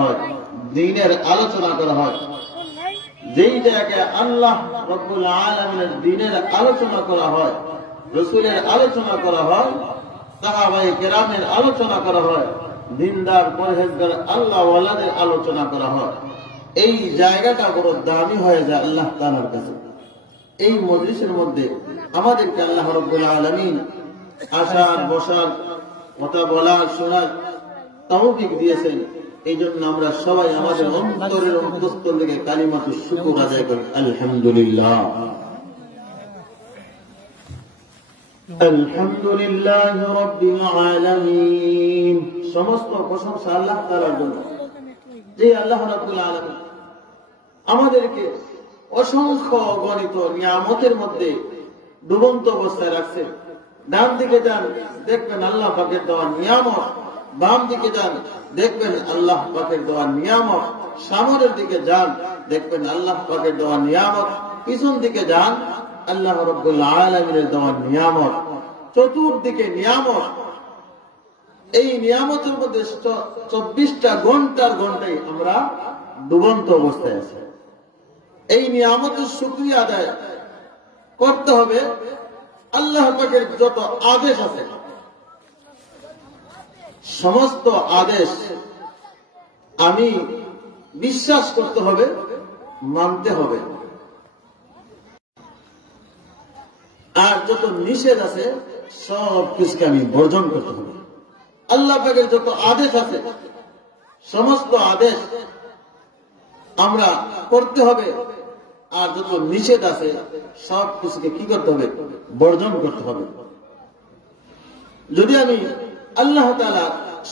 হয়, দ্বীনের আলোচনা করা হয়। যেই জায়গায় আল্লাহ রব্বুল আলামিনের দ্বীনের আলোচনা করা হয়, রাসূলের আলোচনা করা হয়, সাহাবায়ে কেরামের আলোচনা করা হয়, দিনদার পরহেজগার আল্লাহ ওয়ালাদের আলোচনা করা হয়, এই জায়গাটা বড় দামি হয়ে যায় আল্লাহ তাআলার কাছে। এই মজলিসের মধ্যে আমাদেরকে আল্লাহ রব্বুল আলামিন আসার, বসার, কথা বলার, শোনার তৌফিক দিয়েছেন। এই জন্য আমরা সবাই আমাদের অন্তরের অন্তঃস্থল থেকে কালিমাতু শুকর আদায় করি, আলহামদুলিল্লাহ। আলহামদুলিল্লাহ রাব্বিল আলামিন। সমস্ত প্রশংসা আল্লাহ তাআলার জন্য, যে আল্লাহ রাব্বুল আলামিন আমাদেরকে অসংখ্য গণিত নিয়ামতের মধ্যে ডুবন্ত অবস্থায় রাখছেন। ডান দিকে যান, দেখবেন আল্লাহ পাকের দেওয়া নিয়ামত, বাম দিকে যান, দেখবেন আল্লাহ পাকের দেওয়া নিয়ামত, সামনের দিকে যান, দেখবেন আল্লাহ পাকের দেওয়া নিয়ামত, পিছন দিকে যান, আল্লাহ রাব্বুল আলামিনের দেওয়া নিয়ামত, চতুর্দিকে নিয়ামত। এই নিয়ামতের মধ্যে 24টা ঘন্টার ঘন্টায় আমরা ডুবন্ত অবস্থায় আছি। এই নিয়ামতের শুকরিয়া আদায় করতে হবে। আল্লাহ পাকের যত আদেশ আছে, সমস্ত আদেশ আমি বিশ্বাস করতে হবে, মানতে হবে। আর যত নিষেধ আছে সব কিছুকে আমি বর্জন করতে হবে। আল্লাহ পাকের যত আদেশ আছে, সমস্ত আদেশ আমরা করতে হবে। আর যত নিষেধ আছে সব কিছুকে কি করতে হবে? বর্জন করতে হবে। যদি আমি আল্লাহ তাআলা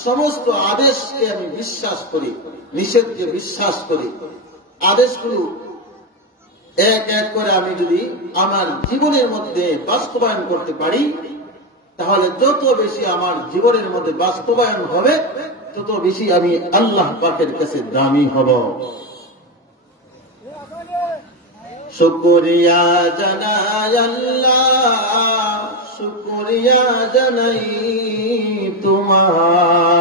সমস্ত আদেশকে আমি বিশ্বাস করি, নিষেধকে বিশ্বাস করি, আদেশগুলো এক এক করে আমি যদি আমার জীবনের মধ্যে বাস্তবায়ন করতে পারি, তাহলে যত বেশি আমার জীবনের মধ্যে বাস্তবায়ন হবে, তত বেশি আমি আল্লাহ পাকের কাছে দামি হব। শুকরিয়া জানাই আল্লাহ, শুকরিয়া জানাই তোমায়,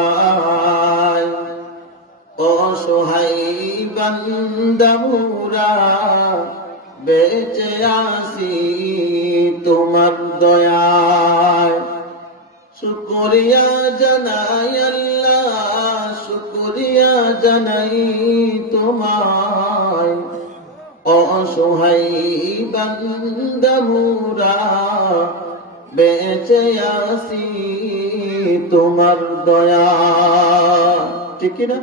অসহায় বান্দা মুরা বেঁচে আছি তোমার দয়ায়। শুকরিয়া জানাই আল্লাহ, শুকরিয়া জানাই তোমায়, অসহায় বান্দা মুরা বেঁচে আছি তোমার দয়া। ঠিক না?